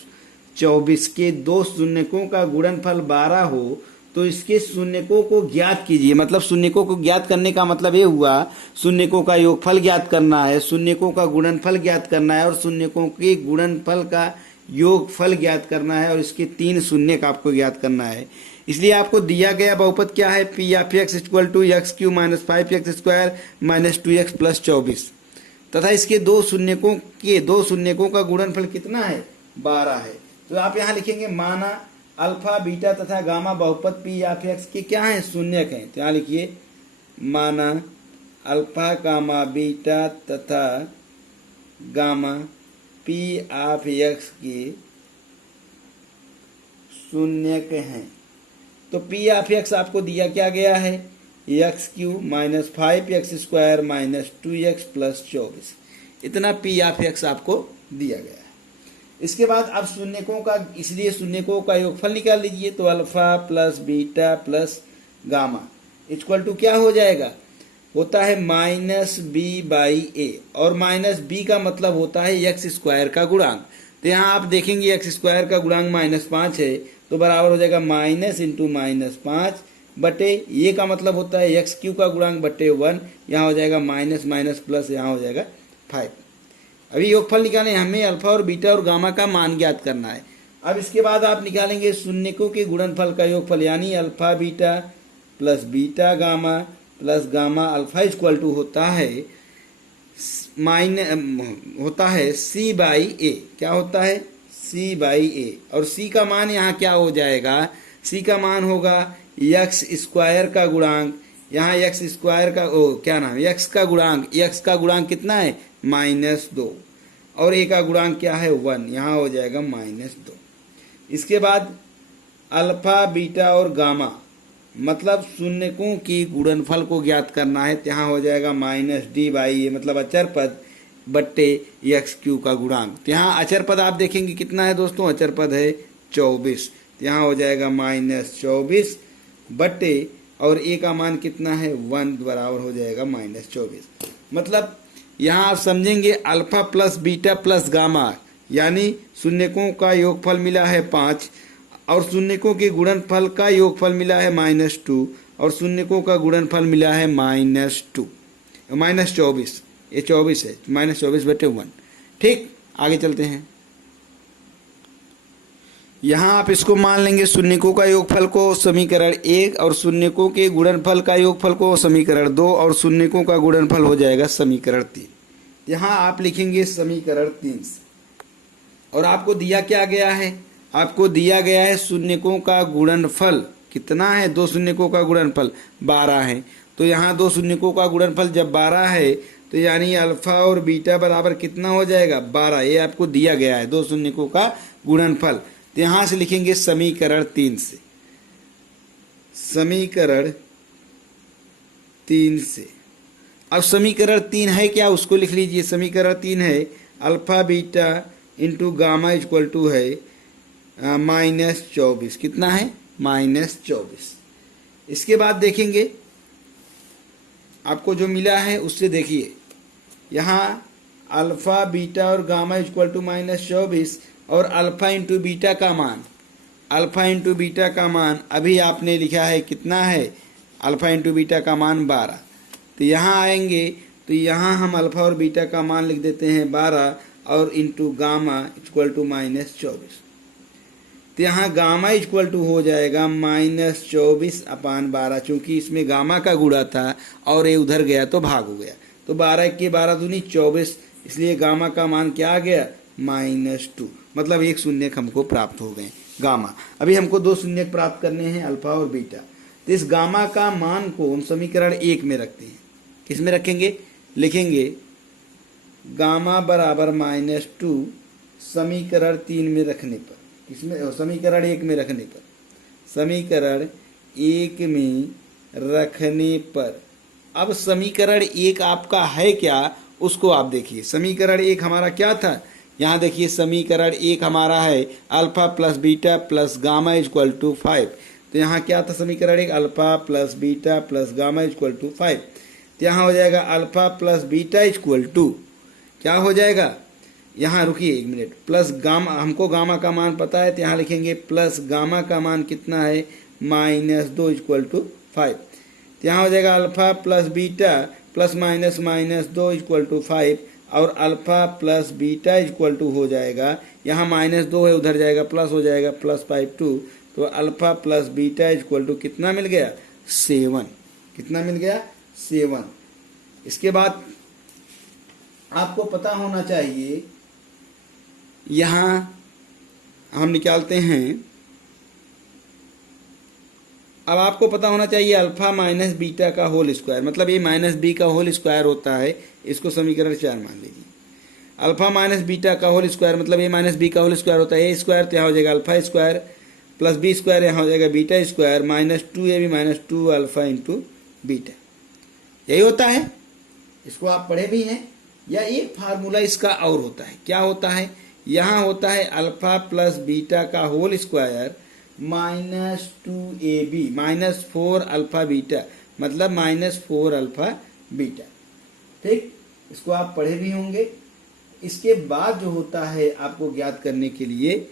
24 के दो शून्यकों का गुणनफल 12 हो तो इसके शून्यकों को ज्ञात कीजिए। मतलब शून्यकों को ज्ञात करने का मतलब ये हुआ शून्यकों का योगफल ज्ञात करना है, शून्यकों का गुणनफल ज्ञात करना है और शून्यकों के गुणनफल का योगफल ज्ञात करना है और इसके 3 शून्यक आपको ज्ञात करना है। इसलिए आपको दिया गया बहुपद क्या है, p of x equal to x cube minus 5x square minus 2x plus 24 तथा इसके दो शून्यकों का गुणनफल कितना है, 12 है। तो आप यहाँ लिखेंगे माना अल्फा बीटा तथा गामा बहुपद पी ऑफ एक्स के क्या है, शून्यक हैं। तो यहाँ लिखिए माना अल्फा गामा बीटा तथा गामा पी ऑफ एक्स के शून्यक हैं। तो पी ऑफ एक्स आपको दिया क्या गया है, x cube minus 5x square minus 2x plus 24, इतना पी ऑफ एक्स आपको दिया गया है। इसके बाद अब शून्यकों का, इसलिए शून्यकों का योगफल निकाल लीजिए। तो alpha plus beta plus gamma equal to क्या हो जाएगा, होता है -b/a और -b का मतलब होता है एक्स स्क्वायर का गुणांक। तो यहाँ आप देखेंगे एक्स स्क्वायर का गुणांक -5 है तो बराबर हो जाएगा माइनस इंटू -5 बटे ये का मतलब होता है एक्स क्यू का गुणांक बटे 1। यहाँ हो जाएगा माइनस माइनस प्लस, यहाँ हो जाएगा 5। अभी योगफल निकालें, हमें अल्फा और बीटा और गामा का मान ज्ञात करना है। अब इसके बाद आप निकालेंगे शून्यकों के गुणनफल का योगफल, यानी alpha beta plus beta gamma plus gamma alpha equal to होता है c/a। क्या होता है, c/a। और c का मान यहाँ क्या हो जाएगा, c का मान होगा एक्स स्क्वायर का गुणांक, यहाँ एक्स स्क्वायर का क्या नाम है, एक्स का गुणांक, एक्स का गुणांक कितना है -2 और a का गुणांक क्या है 1, यहाँ हो जाएगा -2। इसके बाद अल्फा बीटा और गामा मतलब शून्यकों की गुणनफल को ज्ञात करना है। यहाँ हो जाएगा -d/a मतलब अचर पद बट्टे एक्स क्यू का गुणांक। तो यहाँ अचर पद आप देखेंगे कितना है दोस्तों, अचर पद है 24। तो यहाँ हो जाएगा -24 बट्टे और a का मान कितना है 1 बराबर हो जाएगा -24। मतलब यहाँ आप समझेंगे alpha plus beta plus gamma यानी शून्यकों का योगफल मिला है 5 और शून्यकों के गुणनफल का योगफल मिला है -2 और शून्यकों का गुणनफल मिला है -2। -24, ये 24 है, -24/1। ठीक, आगे चलते हैं। यहाँ आप इसको मान लेंगे शून्यकों का योगफल को समीकरण 1 और शून्यकों के गुणनफल का योगफल को समीकरण 2 और शून्यकों का गुणनफल हो जाएगा समीकरण 3। यहाँ आप लिखेंगे समीकरण 3 से, और आपको दिया क्या गया है, आपको दिया गया है शून्यकों का गुणनफल कितना है, 2 शून्यकों का गुणनफल 12 है। तो यहाँ 2 शून्यकों का गुणनफल जब 12 है तो यानी अल्फा और बीटा बराबर कितना हो जाएगा, 12। ये आपको दिया गया है 2 शून्यकों का गुणनफल। तो यहां से लिखेंगे समीकरण 3 से, समीकरण 3 से। अब समीकरण 3 है क्या, उसको लिख लीजिए। समीकरण 3 है alpha beta into gamma equal to है -24। कितना है, -24। इसके बाद देखेंगे आपको जो मिला है उससे देखिए, यहाँ अल्फा बीटा और गामा इक्वल टू -24 और अल्फा इंटू बीटा का मान, अल्फा इंटू बीटा का मान अभी आपने लिखा है कितना है, अल्फा इंटू बीटा का मान 12। तो यहाँ आएंगे तो यहाँ हम अल्फा और बीटा का मान लिख देते हैं 12 और इंटू गामा इक्वल टू -24। तो यहाँ गामा इक्वल टू हो जाएगा -24/12, चूंकि इसमें गामा का गुणा था और ये उधर गया तो भाग हो गया, तो 12 के 12 दूनी 24, इसलिए गामा का मान क्या आ गया, -2। मतलब 1 शून्यक हमको प्राप्त हो गए गामा। अभी हमको 2 शून्यक प्राप्त करने हैं अल्फा और बीटा। तो इस गामा का मान को हम समीकरण 1 में रखते हैं। किस में रखेंगे, लिखेंगे गामा बराबर -2 समीकरण 3 में रखने पर, किसमें, समीकरण 1 में रखने पर, समीकरण 1 में रखने पर। अब समीकरण 1 आपका है क्या, उसको आप देखिए। समीकरण 1 हमारा क्या था, यहाँ देखिए समीकरण 1 हमारा है alpha plus beta plus gamma equal to 5। तो यहाँ क्या था समीकरण 1, alpha plus beta plus gamma equal to 5। तो यहाँ हो जाएगा alpha plus beta equal to क्या हो जाएगा, यहाँ रुकिए 1 मिनट, प्लस गामा, हमको गामा का मान पता है तो यहाँ लिखेंगे प्लस गामा का मान कितना है, -2 इक्वल टू 5। तो यहाँ हो जाएगा alpha plus beta plus -2 equal to 5 और alpha plus beta equal to हो जाएगा, यहाँ -2 है उधर जाएगा प्लस हो जाएगा +5/2। तो alpha plus beta equal to कितना मिल गया, 7। कितना मिल गया, 7। इसके बाद आपको पता होना चाहिए, यहाँ हम निकालते हैं, अब आपको पता होना चाहिए अल्फा माइनस बीटा का होल स्क्वायर, मतलब ये -b का होल स्क्वायर होता है, इसको समीकरण 4 मान लीजिए। अल्फा माइनस बीटा का होल स्क्वायर मतलब ये -b का होल स्क्वायर होता है, ए स्क्वायर तो यहाँ हो जाएगा alpha square plus b square यहाँ हो जाएगा beta square -2ab -2 alpha into beta. यही होता है, इसको आप पढ़े भी हैं। या एक फार्मूला इसका और होता है, क्या होता है, यहाँ होता है अल्फा प्लस बीटा का whole square -2ab -4 alpha beta, मतलब -4 अल्फा बीटा। ठीक, इसको आप पढ़े भी होंगे। इसके बाद जो होता है आपको ज्ञात करने के लिए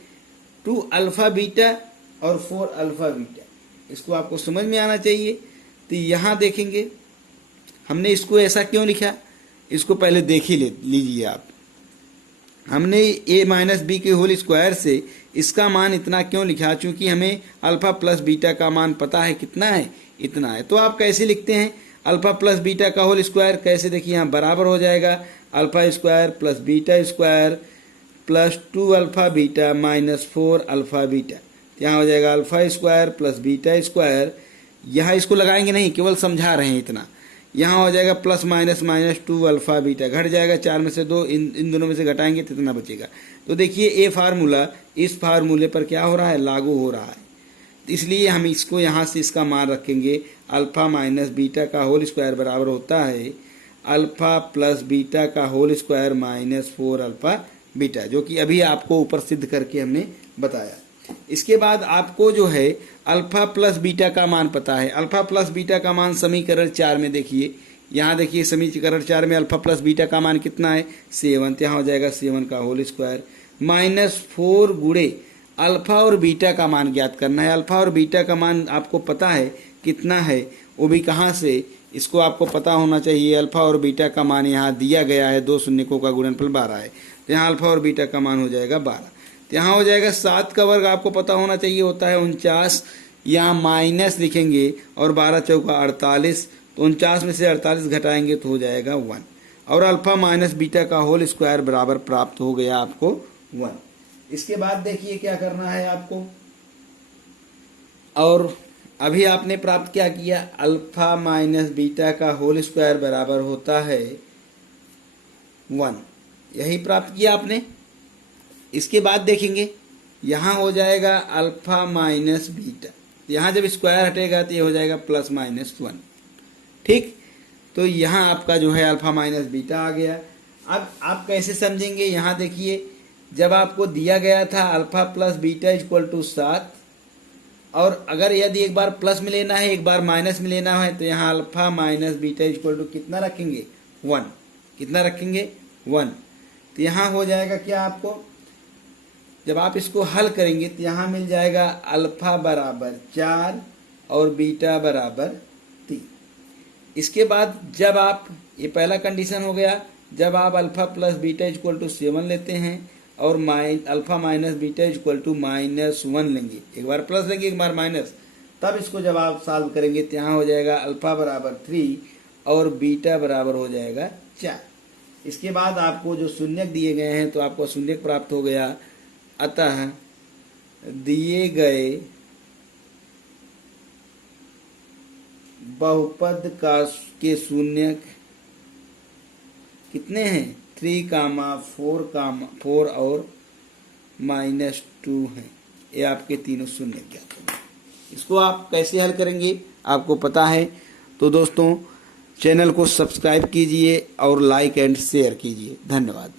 2 अल्फा बीटा और 4 अल्फा बीटा, इसको आपको समझ में आना चाहिए। तो यहाँ देखेंगे हमने इसको ऐसा क्यों लिखा, इसको पहले देख ही लीजिए आप। हमने a माइनस बी के होल स्क्वायर से इसका मान इतना क्यों लिखा, क्योंकि हमें अल्फा प्लस बीटा का मान पता है कितना है, इतना है। तो आप कैसे लिखते हैं अल्फा प्लस बीटा का होल स्क्वायर, कैसे, देखिए यहाँ बराबर हो जाएगा alpha square plus beta square plus 2 alpha beta -4 alpha beta. यहाँ हो जाएगा alpha square plus beta square, यहाँ इसको लगाएंगे नहीं, केवल समझा रहे हैं इतना। यहाँ हो जाएगा प्लस -2 अल्फा बीटा, घट जाएगा 4 में से 2, इन दोनों में से घटाएंगे तो इतना बचेगा। तो देखिए ये फार्मूला इस फार्मूले पर क्या हो रहा है, लागू हो रहा है। इसलिए हम इसको यहाँ से इसका मान रखेंगे अल्फा माइनस बीटा का होल स्क्वायर बराबर होता है अल्फा प्लस बीटा का होल स्क्वायर -4 अल्फा बीटा, जो कि अभी आपको ऊपर सिद्ध करके हमने बताया। इसके बाद आपको जो है अल्फा प्लस बीटा का मान पता है। अल्फा प्लस बीटा का मान समीकरण 4 में देखिए, यहाँ देखिए समीकरण 4 में अल्फा प्लस बीटा का मान कितना है, 7। यहाँ हो जाएगा 7 का होल स्क्वायर -4 गुणे अल्फा और बीटा का मान ज्ञात करना है। अल्फा और बीटा का मान आपको पता है कितना है, वो भी कहाँ से, इसको आपको पता होना चाहिए। अल्फा और बीटा का मान यहाँ दिया गया है, 2 शून्यकों का गुणनफल 12 है, तो यहाँ अल्फा और बीटा का मान हो जाएगा 12। तो यहाँ हो जाएगा 7 का वर्ग आपको पता होना चाहिए होता है 49, यहाँ माइनस लिखेंगे और 12 चौका 48, तो 49 में से 48 घटाएंगे तो हो जाएगा 1, और अल्फा माइनस बीटा का होल स्क्वायर बराबर प्राप्त हो गया आपको 1। इसके बाद देखिए क्या करना है आपको, और अभी आपने प्राप्त क्या किया, अल्फा माइनस बीटा का होल स्क्वायर बराबर होता है 1, यही प्राप्त किया आपने। इसके बाद देखेंगे यहाँ हो जाएगा अल्फा माइनस बीटा, यहाँ जब स्क्वायर हटेगा तो ये हो जाएगा प्लस माइनस 1, ठीक। तो यहाँ आपका जो है अल्फा माइनस बीटा आ गया। अब आप कैसे समझेंगे, यहाँ देखिए जब आपको दिया गया था alpha plus beta equal to 7, और अगर यदि एक बार प्लस में लेना है एक बार माइनस में लेना है तो यहाँ alpha minus beta equal to कितना रखेंगे 1, कितना रखेंगे 1। तो यहाँ हो जाएगा क्या आपको, जब आप इसको हल करेंगे तो यहाँ मिल जाएगा अल्फा बराबर 4 और बीटा बराबर 3। इसके बाद जब आप, ये पहला कंडीशन हो गया, जब आप alpha plus beta equal to 7 लेते हैं और alpha minus beta equal to -1 लेंगे, एक बार प्लस लेंगे एक बार माइनस, तब इसको जब आप सॉल्व करेंगे तो यहाँ हो जाएगा अल्फा बराबर 3 और बीटा बराबर हो जाएगा 4। इसके बाद आपको जो शून्यक दिए गए हैं तो आपको शून्यक प्राप्त हो गया, अतः दिए गए बहुपद के शून्यक कितने हैं 3, 4 और -2 हैं। ये आपके तीनों शून्य ज्ञात हैं। इसको आप कैसे हल करेंगे आपको पता है। तो दोस्तों चैनल को सब्सक्राइब कीजिए और लाइक एंड शेयर कीजिए। धन्यवाद।